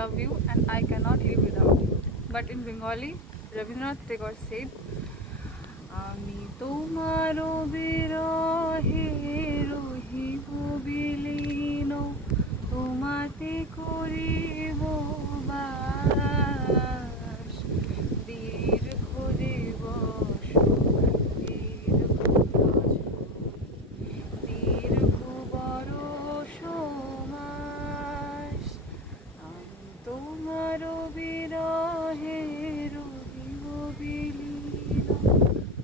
love you and I cannot live without you. But in Bengali, Rabindranath Tagore said, আমি তোমারও বিরহে রহিব বিলীন, তোমাতে করিব বাস, দীর্ঘ দিবস দীর্ঘ রজনী, দীর্ঘ বরষ মাস, আমি তোমারও বিরহে রহিব বিলীন,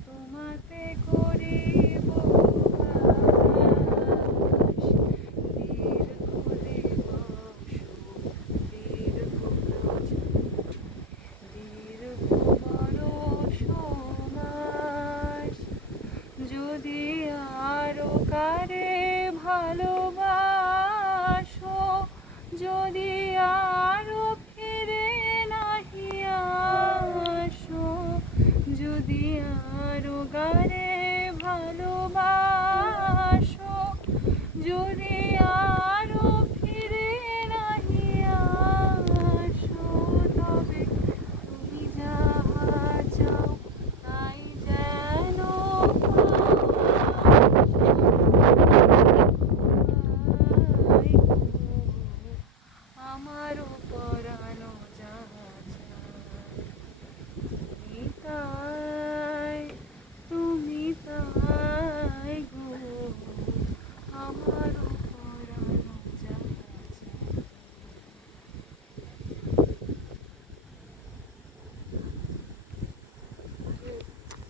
তোমাতে করিব বাস, দীর্ঘ দিবস দীর্ঘ রজনী, দীর্ঘ বরষ মাস। যদি আরো কারে ভালোবাসো, যদি আরো ফিরে নাহি আসো, যদি আরো গারে ভালোবাসো, যদি